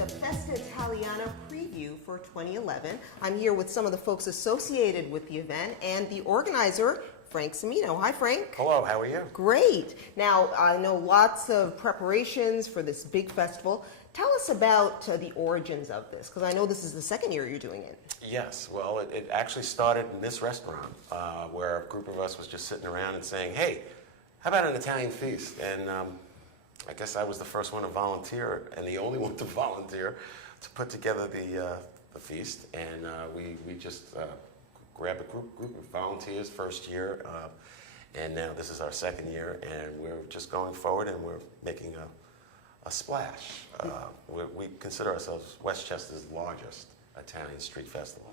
the Festa Italiana preview for 2011. I'm here with some of the folks associated with the event and the organizer, Frank Cimino. Hi, Frank. Hello, how are you? Great. Now, I know lots of preparations for this big festival. Tell us about the origins of this, because I know this is the second year you're doing it. Yes, well, it actually started in this restaurant where a group of us was just sitting around and saying, hey, how about an Italian feast? And I guess I was the first one to volunteer and the only one to volunteer to put together the feast. And we just grabbed a group of volunteers first year, and now this is our second year, and we're just going forward and we're making a splash. We consider ourselves Westchester's largest Italian street festival.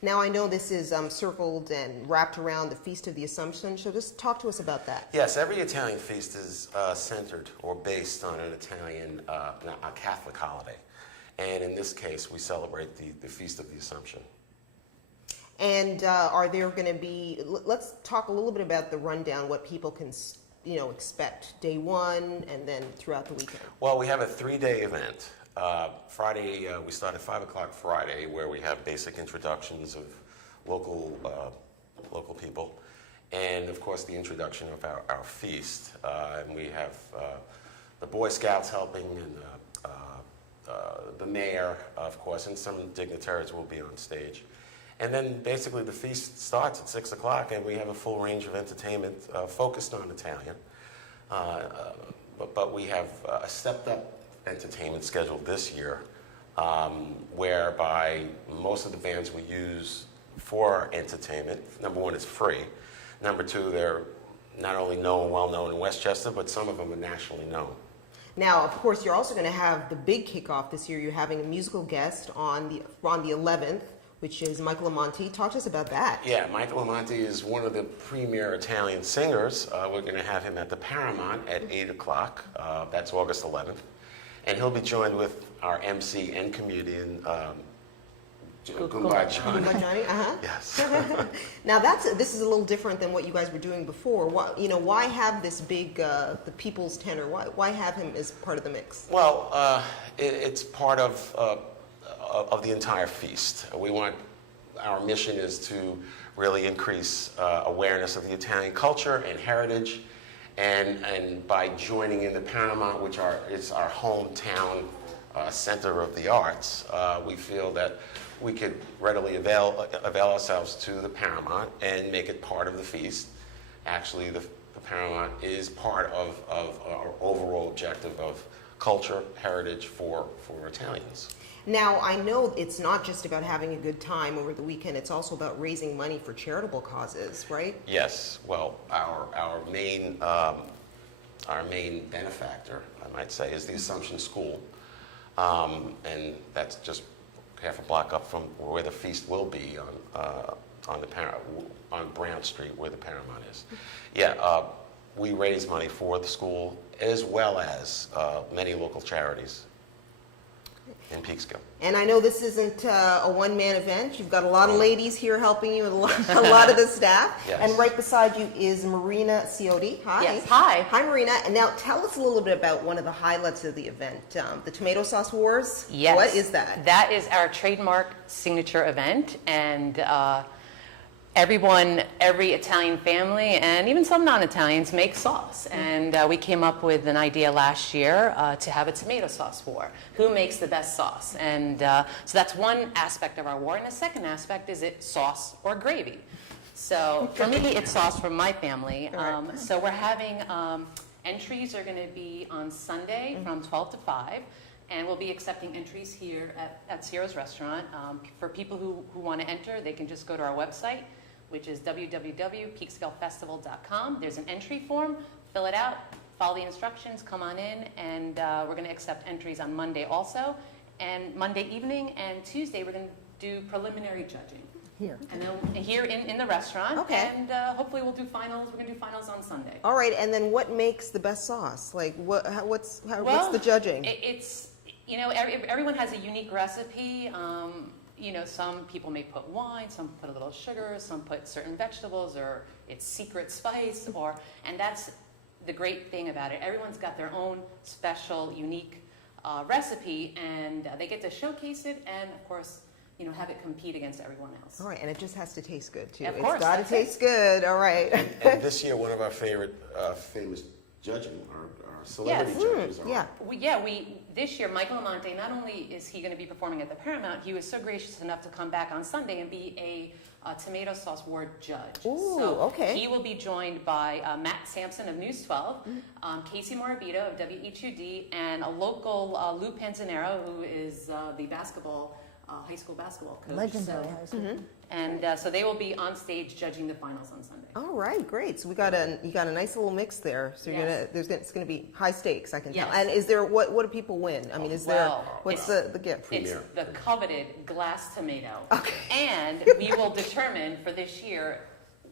Now, I know this is circled and wrapped around the Feast of the Assumption, so just talk to us about that. Yes, every Italian feast is centered or based on an Italian, a Catholic holiday. And in this case, we celebrate the Feast of the Assumption. And are there going to be, let's talk a little bit about the rundown, what people can expect day one and then throughout the weekend. Well, we have a 3-day event. Friday, we start at 5 o'clock Friday, where we have basic introductions of local people, and of course the introduction of our feast. And we have the Boy Scouts helping, and the mayor, of course, and some dignitaries will be on stage. And then basically the feast starts at 6 o'clock, and we have a full range of entertainment focused on Italian. But we have a stepped-up entertainment scheduled this year, whereby most of the bands we use for entertainment, number one, it's free. Number two, they're not only well-known in Westchester, but some of them are nationally known. Now, of course, you're also going to have the big kickoff this year. You're having a musical guest on the 11th, which is Michael Amonte. Talk to us about that. Yeah, Michael Amonte is one of the premier Italian singers. We're going to have him at the Paramount at 8 o'clock. That's August 11th. And he'll be joined with our MC and comedian, Goomba Johnny. Goomba Johnny, Yes. Now this is a little different than what you guys were doing before. Why have this big, the people's tenor? Why have him as part of the mix? Well, it's part of the entire feast. Our mission is to really increase awareness of the Italian culture and heritage. And by joining in the Paramount, which is our hometown center of the arts, we feel that we could readily avail ourselves to the Paramount and make it part of the feast. Actually, the Paramount is part of our overall objective of culture, heritage for Italians. Now, I know it's not just about having a good time over the weekend, it's also about raising money for charitable causes, right? Yes. Well, our main benefactor, I might say, is the Assumption School. And that's just half a block up from where the feast will be on Brown Street, where the Paramount is. Yeah, we raise money for the school as well as many local charities in Peekskill. And I know this isn't a one-man event. You've got a lot of ladies here helping you, with a lot of the staff. Yes. And right beside you is Marina Ciotti. Hi. Yes, hi. Hi, Marina. And now tell us a little bit about one of the highlights of the event, the Tomato Sauce Wars. Yes. What is that? That is our trademark signature event, and every Italian family, and even some non-Italians, make sauce. And we came up with an idea last year to have a tomato sauce war. Who makes the best sauce? And so that's one aspect of our war. And the second aspect is it sauce or gravy. So for me, it's sauce from my family. So we're having entries are going to be on Sunday from 12 to 5. And we'll be accepting entries here at Sierra's restaurant. For people who want to enter, they can just go to our website, which is www.peekskillfestival.com. There's an entry form, fill it out, follow the instructions, come on in, and we're going to accept entries on Monday also. And Monday evening and Tuesday, we're going to do preliminary judging. Here. And then here in the restaurant. Okay. And hopefully we'll do finals. We're going to do finals on Sunday. All right, and then what makes the best sauce? Like, what's the judging? It's, everyone has a unique recipe. Some people may put wine, some put a little sugar, some put certain vegetables, or it's secret spice, and that's the great thing about it. Everyone's got their own special, unique recipe, and they get to showcase it, and of course, have it compete against everyone else. All right, and it just has to taste good too. Of course, It's got to that's taste good. All right. And this year, one of our favorite famous judging, our celebrity judges are. Yeah. This year, Michael Amante, not only is he going to be performing at the Paramount, he was so gracious enough to come back on Sunday and be a tomato sauce war judge. Ooh, so okay. he will be joined by Matt Sampson of News 12, Casey Moravito of WHUD, and a local Lou Panzanero, who is the high school basketball coach. Legendary high school. And so they will be on stage judging the finals on Sunday. All right, great. So you got a nice little mix there. So Yes. it's gonna be high stakes, I can tell. Yes. And is there what do people win? I mean, what's the gift? It's Premier. the coveted glass tomato. Okay. And we will determine for this year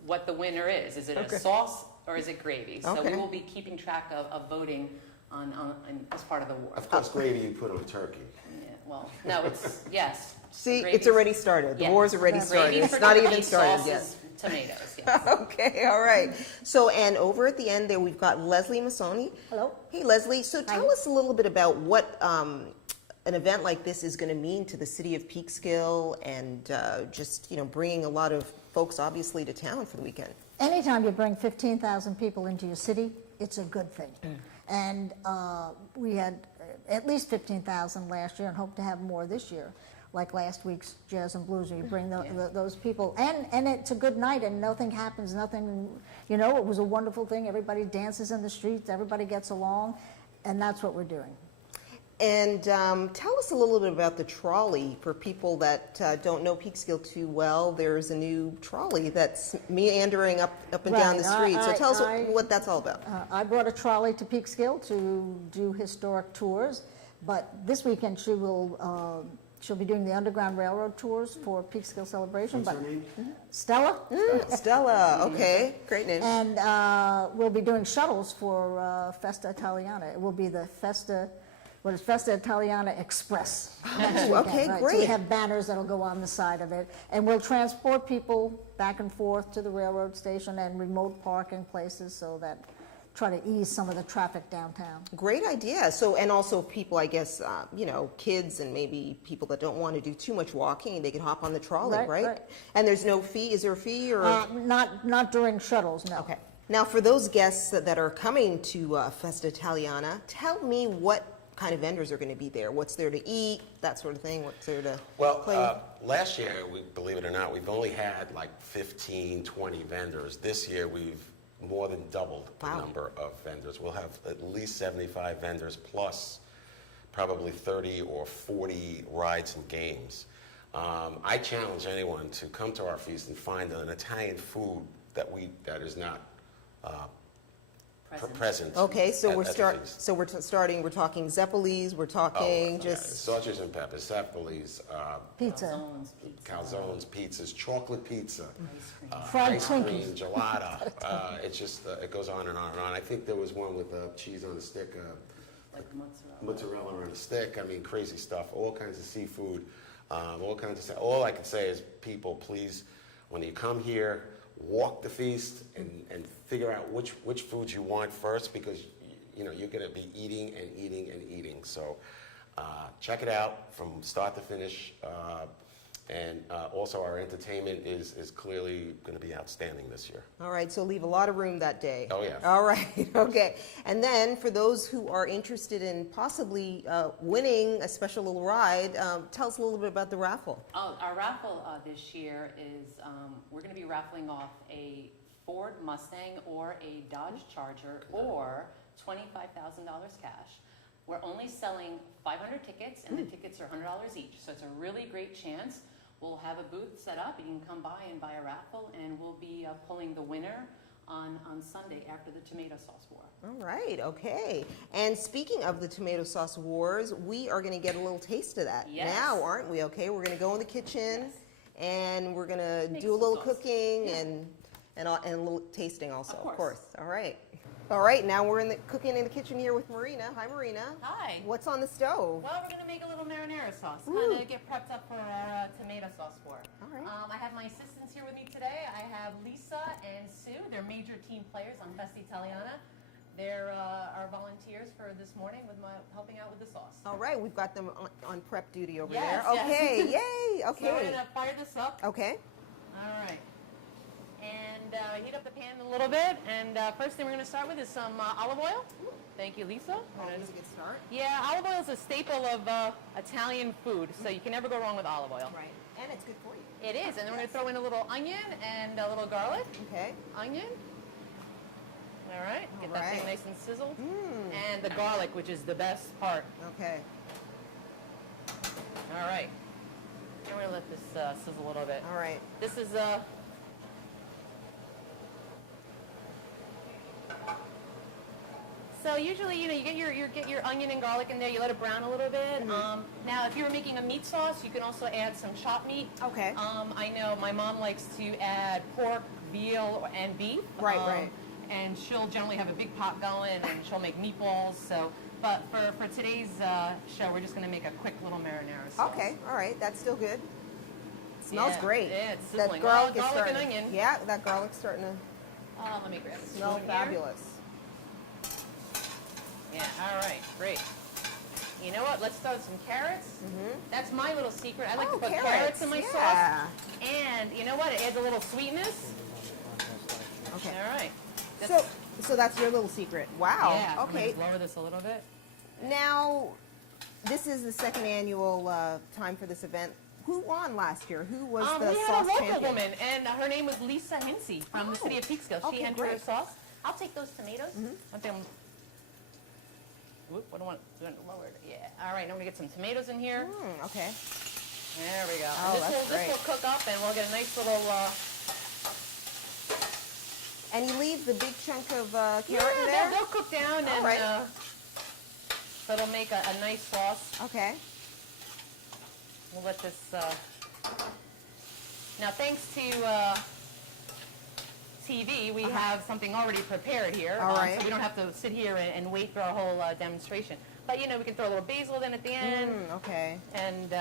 what the winner is. Is it a sauce or is it gravy? So Okay. we will be keeping track of voting on as part of the war. Of course, gravy you put on turkey. Yeah, well, no, it's, yes. See, Gravy's- it's already started. The yes. war's already started. Gravy It's for not turkey, even started sauce yet. is tomatoes, yes. Okay, all right. So, and over at the end there, we've got Leslie Masoni. Hello. Hey, Leslie. So tell us a little bit about what an event like this is going to mean to the city of Peekskill and just, bringing a lot of folks, obviously, to town for the weekend. Anytime you bring 15,000 people into your city, it's a good thing. And we had at least 15,000 last year and hope to have more this year. Like last week's Jazz and Blues, where you bring those people. And it's a good night and nothing happens, it was a wonderful thing. Everybody dances in the streets, everybody gets along, and that's what we're doing. And tell us a little bit about the trolley for people that don't know Peekskill too well. There's a new trolley that's meandering up and down the street. So tell us what that's all about. I brought a trolley to Peekskill to do historic tours, but this weekend she'll be doing the Underground Railroad tours for Peekskill Celebration. What's her name? Stella. Stella, okay, great name. And we'll be doing shuttles for Festa Italiana. It will be the Festa Italiana Express next weekend. Okay, right? great. So we have banners that'll go on the side of it. And we'll transport people back and forth to the railroad station and remote parking places so that try to ease some of the traffic downtown. Great idea. So, and also people, I guess, kids and maybe people that don't want to do too much walking, they can hop on the trolley, right? And there's no fee. Is there a fee or? Not during shuttles, no. Okay. Now, for those guests that are coming to Festa Italiana, tell me what kind of vendors are going to be there. What's there to eat, that sort of thing. What's there to play? Last year, believe it or not, we've only had like 15, 20 vendors. This year, we've more than doubled the number of vendors. We'll have at least 75 vendors plus probably 30 or 40 rides and games. I challenge anyone to come to our feast and find an Italian food that is not present. Okay, so at we're the feast. starting. We're talking Zeppelis. We're talking sausage and peppers, Zeppelis, Pizza. calzones, pizzas, chocolate pizza, Fried ice cream, Twinkies. gelato. It's just it goes on and on and on. I think there was one with cheese on a stick, Like mozzarella. mozzarella on a stick. I mean, crazy stuff. All kinds of seafood, all kinds of stuff. All I can say is, people, please, when you come here, walk the feast and figure out which foods you want first, because you're going to be eating and eating and eating. So check it out from start to finish. And also our entertainment is clearly going to be outstanding this year. All right, so leave a lot of room that day. Oh, yeah. All right, okay. And then for those who are interested in possibly winning a special little ride, tell us a little bit about the raffle. Our raffle this year is we're going to be raffling off a Ford Mustang or a Dodge Charger or $25,000 cash. We're only selling 500 tickets, and the tickets are $100 each. So it's a really great chance. We'll have a booth set up. You can come by and buy a raffle, and we'll be pulling the winner on Sunday after the tomato sauce war. All right, okay. And speaking of the tomato sauce wars, we are going to get a little taste of that now, aren't we? Okay, we're going to go in the kitchen, and we're going to do a little cooking and a little tasting also, of course. All right. All right, now we're cooking in the kitchen here with Marina. Hi, Marina. Hi. What's on the stove? Well, we're going to make a little marinara sauce, kind of get prepped up for our tomato sauce war. All right. I have my assistants here with me today. I have Lisa and Sue. They're major team players on Festa Italiana. They're our volunteers for this morning with helping out with the sauce. All right, we've got them on prep duty over Yes, there. yes. Okay, yay, So we're okay. gonna fire this up. Okay, All right. And heat up the pan a little bit. And first thing we're gonna start with is some olive oil. Thank you, Lisa. always a good start. Yeah, olive oil is a staple of Italian food, so you can never go wrong with olive oil. Right, and it's good for you. It is, and then we're gonna throw in a little onion and a little garlic. Okay, Onion. All right, get All that thing right. nice and sizzled. And the garlic, which is the best part. okay. All right. And we're gonna let this sizzle a little bit. All right. This is So usually, you get your onion and garlic in there. You let it brown a little bit. Now, if you were making a meat sauce, you can also add some chopped meat. Okay. I know my mom likes to add pork, veal, and beef. Right, right. And she'll generally have a big pot going, and she'll make meatballs. So, but for today's show, we're just going to make a quick little marinara sauce. Okay, all right, that's still good. Smells Yeah, great. yeah, it's That sizzling. garlic Well, is garlic starting. and onion. Yeah, that garlic's starting to Let me grab this smell spoon here. fabulous. Yeah, all right, great. You know what? Let's start with some carrots. That's my little secret. I like to put carrots in my yeah. sauce. And you know what? It adds a little sweetness. Okay. All right. So that's your little secret. Wow. Yeah, I'm gonna Okay. just lower this a little bit. Now, this is the second annual time for this event. Who won last year? Who was the we had sauce a local champion? woman, and her name was Lisa Hinsey from the city of Peekskill. She okay, entered her great. sauce. I'll take those tomatoes. I think whoop, I don't want to lower it. Yeah. All right, now we're going to get some tomatoes in here. Okay. There we go. Oh, And that's this will cook up, and we'll get a nice little... And you leave the big chunk of carrot yeah, in there? they'll cook down, All and right. so it'll make a nice sauce. Okay. We'll let this... Now, thanks to TV, we have something already prepared here. All right. So we don't have to sit here and wait for our whole demonstration. But, we can throw a little basil in at the end. Okay. And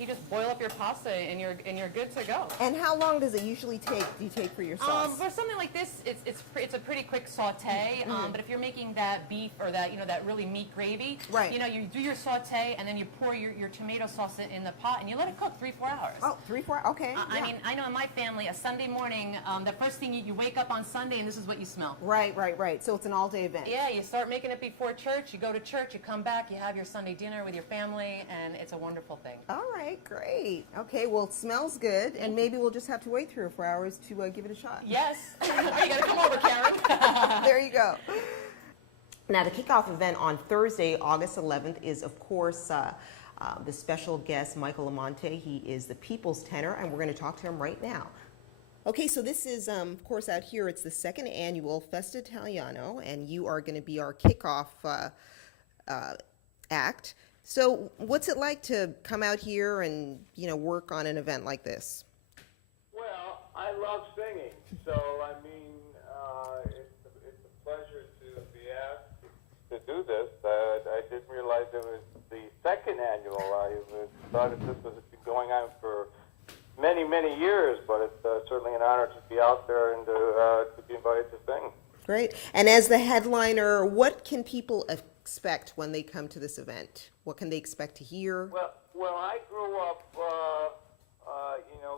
you just boil up your pasta, and you're good to go. And how long does it usually take? Do you take for your sauce? For something like this, it's a pretty quick saute. But if you're making that beef or that that really meat gravy, Right. You do your saute and then you pour your tomato sauce in the pot and you let it cook 3-4 hours. Oh, 3-4. Okay. I yeah. mean, I know in my family, a Sunday morning, the first thing you wake up on Sunday and this is what you smell. Right. So it's an all-day event. Yeah, you start making it before church. You go to church, you come back, you have your Sunday dinner with your family, and it's a wonderful thing. All right, great. Okay, well, it smells good, and maybe we'll just have to wait 3 or 4 hours to give it a shot. Yes. You got to come over, Karen. There you go. Now, the kickoff event on Thursday, August 11th, is, of course, the special guest, Michael Amante. He is the People's Tenor, and we're going to talk to him right now. Okay, so this is, of course, out here, it's the second annual Festa Italiana, and you are going to be our kickoff act. So what's it like to come out here and, work on an event like this? Well, I love singing, so I mean, it's a pleasure to be asked to do this. I didn't realize it was the second annual. I thought this was going on for many, many years, but it's certainly an honor to be out there and to be invited to sing. Great. And as the headliner, what can people expect when they come to this event? What can they expect to hear? Well, I grew up,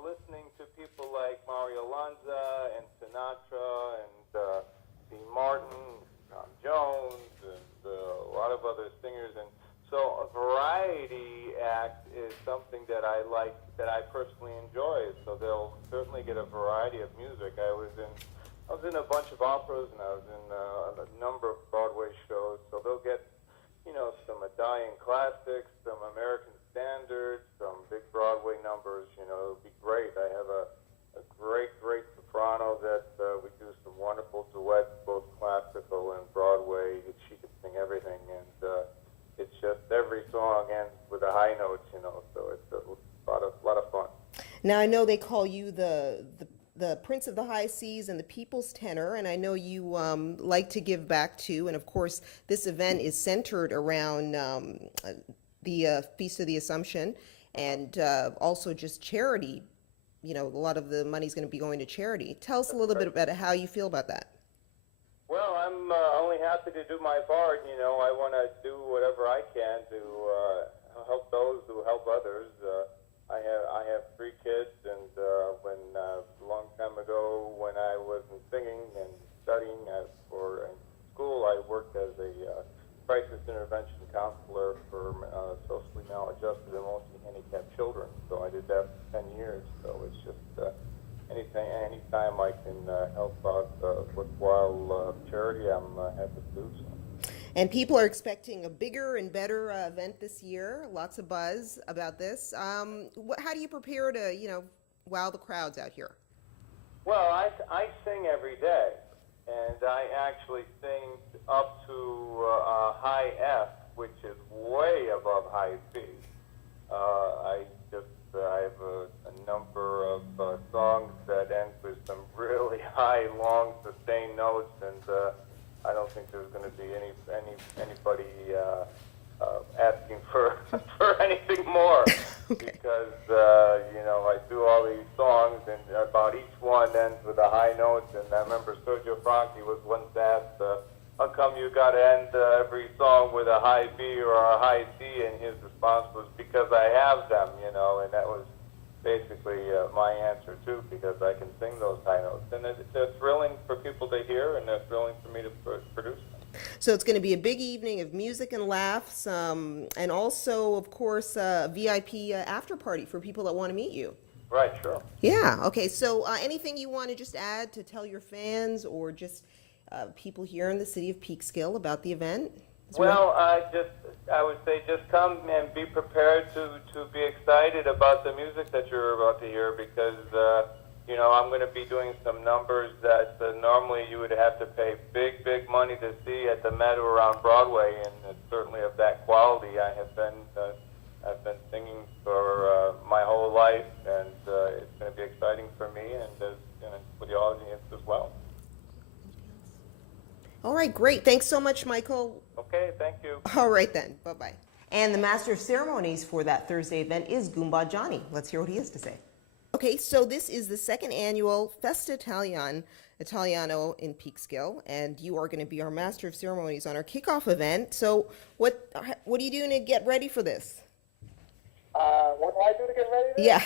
listening to people like Mario Lanza and Sinatra and Dean Martin, Tom Jones, and a lot of other singers. And so a variety act is something that I like, that I personally enjoy. So they'll certainly get a variety of music. I was in a bunch of operas, and I was in a number of Broadway shows. So they'll get some Italian classics, some American standards, some big Broadway numbers. It'll be great. I have a great soprano that we do some wonderful duets, both classical and Broadway. She can sing everything, and it's just every song ends with a high note, so it's a lot of fun. Now, I know they call you the Prince of the High Seas and the People's Tenor, and I know you like to give back too. And of course, this event is centered around the Feast of the Assumption and also just charity. A lot of the money is going to be going to charity. Tell us a little bit about how you feel about that. Well, I'm I'm only happy to do my part. You know, I want to do whatever I can to help those who help others. I have 3 kids, and when a long time ago, when I wasn't singing and studying for in school, I worked as a crisis intervention counselor for socially maladjusted and mostly handicapped children. So I did that for 10 years. So it's just anytime I can help out worthwhile charity, I'm happy to do so. And people are expecting a bigger and better event this year. Lots of buzz about this. How do you prepare to, wow the crowds out here? Well, I sing every day, and I actually sing up to high F, which is way above high C. I have a number of songs that end with some really high, long, sustained notes, and I don't think there's going to be anybody asking for anything more. Okay. Because I do all these songs, and about each one ends with a high note. And I remember Sergio Franchi was once asked, "How come you got to end every song with a high B or a high C?" And his response was, "Because I have them," and that was basically my answer too, because I can sing those high notes, and they're thrilling for people to hear, and they're thrilling for me to produce them. So it's going to be a big evening of music and laughs, and also, of course, a VIP after party for people that want to meet you. Right, sure. Yeah. Okay. So anything you want to just add to tell your fans or just people here in the city of Peekskill about the event? Well, I would say just come and be prepared to be excited about the music that you're about to hear, because I'm going to be doing some numbers that normally you would have to pay big money to see at the Met or around Broadway, and it's certainly of that quality. I've been singing for my whole life, and it's going to be exciting for me and for the audience as well. All right, great. Thanks so much, Michael. Okay, thank you. All right then. Bye-bye. And the master of ceremonies for that Thursday event is Goomba Johnny. Let's hear what he has to say. Okay, so this is the second annual Festa Italiano in Peekskill, and you are going to be our master of ceremonies on our kickoff event. So what are you doing to get ready for this? What do I do to get ready to Yeah.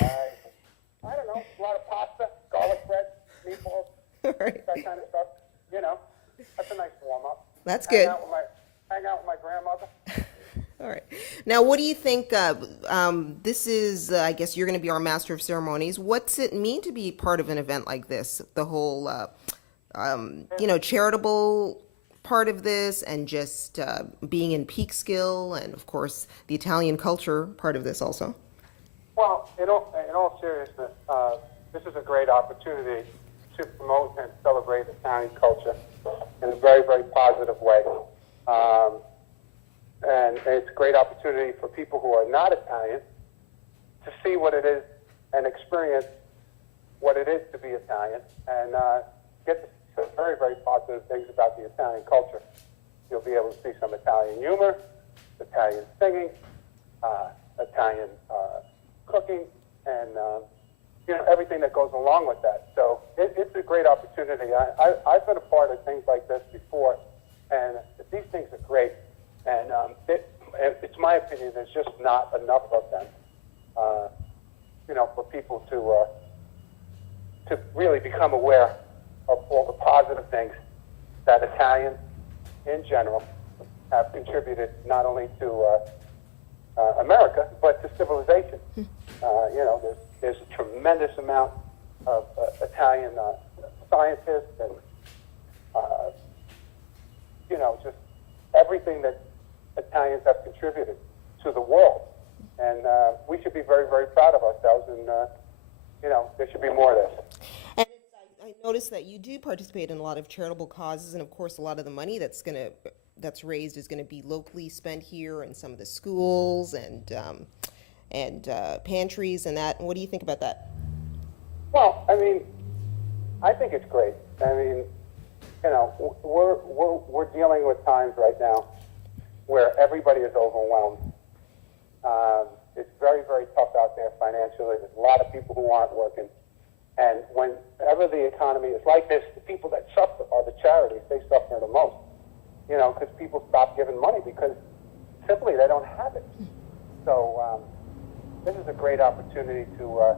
I don't know, a lot of pasta, garlic bread, meatballs, Right. that kind of stuff. That's a nice warm-up. That's good. Hang out with my grandmother. All right. Now, what do you think? This is, I guess, you're going to be our master of ceremonies. What's it mean to be part of an event like this? The whole, charitable part of this, and just being in Peekskill, and of course the Italian culture part of this also. Well, in all seriousness, this is a great opportunity to promote and celebrate Italian culture in a very, very positive way. And it's a great opportunity for people who are not Italian to see what it is and experience what it is to be Italian, and get to see very, very positive things about the Italian culture. You'll be able to see some Italian humor, Italian singing, Italian cooking, and everything that goes along with that. So it's a great opportunity. I've been a part of things like this before, and these things are great. And it's my opinion, there's just not enough of them, for people to really become aware of all the positive things that Italians in general have contributed not only to America, but to civilization. There's a tremendous amount of Italian scientists and, just everything that Italians have contributed to the world. And we should be very, very proud of ourselves, and, there should be more of this. And I noticed that you do participate in a lot of charitable causes, and of course a lot of the money that's raised is going to be locally spent here in some of the schools and pantries and that. What do you think about that? Well, I think it's great. We're dealing with times right now where everybody is overwhelmed. It's very, very tough out there financially. There's a lot of people who aren't working. And whenever the economy is like this, the people that suffer are the charities. They suffer the most. you know, because people stop giving money because simply they don't have it. So this is a great opportunity to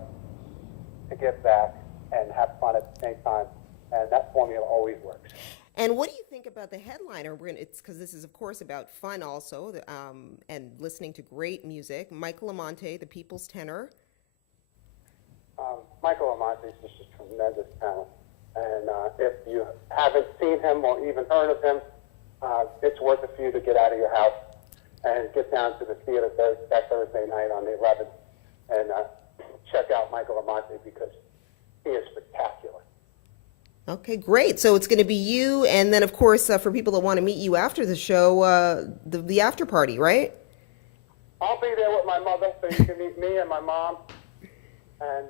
give back and have fun at the same time, and that formula always works. And what do you think about the headliner? It's because this is, of course, about fun also, and listening to great music. Michael Amante, the People's Tenor. Michael Amante is just a tremendous talent, and if you haven't seen him or even heard of him, it's worth it for you to get out of your house and get down to the theater that Thursday night on the 11th and check out Michael Amante because he is spectacular. Okay, great. So it's going to be you, and then, of course, for people that want to meet you after the show, the after party, right? I'll be there with my mother, so you can meet me and my mom, and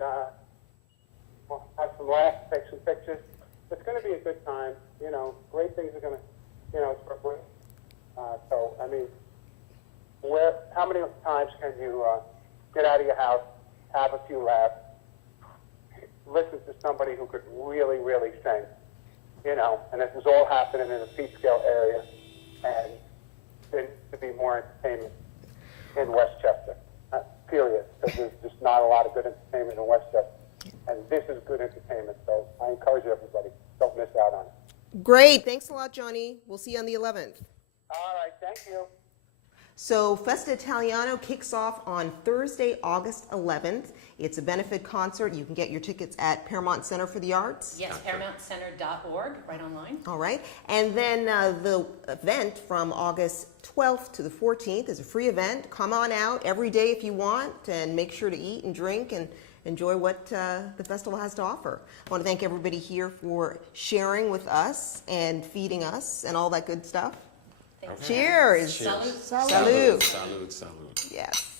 we'll have some laughs, take some pictures. It's going to be a good time. You know, great things are going to, you know, it's Brooklyn. So, I mean, how many times can you get out of your house, have a few laughs, listen to somebody who could really, really sing, you know, and this is all happening in the Peekskill area, and there needs to be more entertainment in Westchester, period, because there's just not a lot of good entertainment in Westchester, and this is good entertainment, so I encourage everybody, don't miss out on it. Great. Thanks a lot, Johnny. We'll see you on the 11th. All right, thank you. So Festa Italiana kicks off on Thursday, August 11th. It's a benefit concert. You can get your tickets at Paramount Center for the Arts. Yes, ParamountCenter.org, right online. All right. And then the event from August 12th to the 14th is a free event. Come on out every day if you want, and make sure to eat and drink and enjoy what the festival has to offer. I want to thank everybody here for sharing with us and feeding us and all that good stuff. Thank you. Cheers. Cheers. Salud. Salud. Salud, salud. Yes.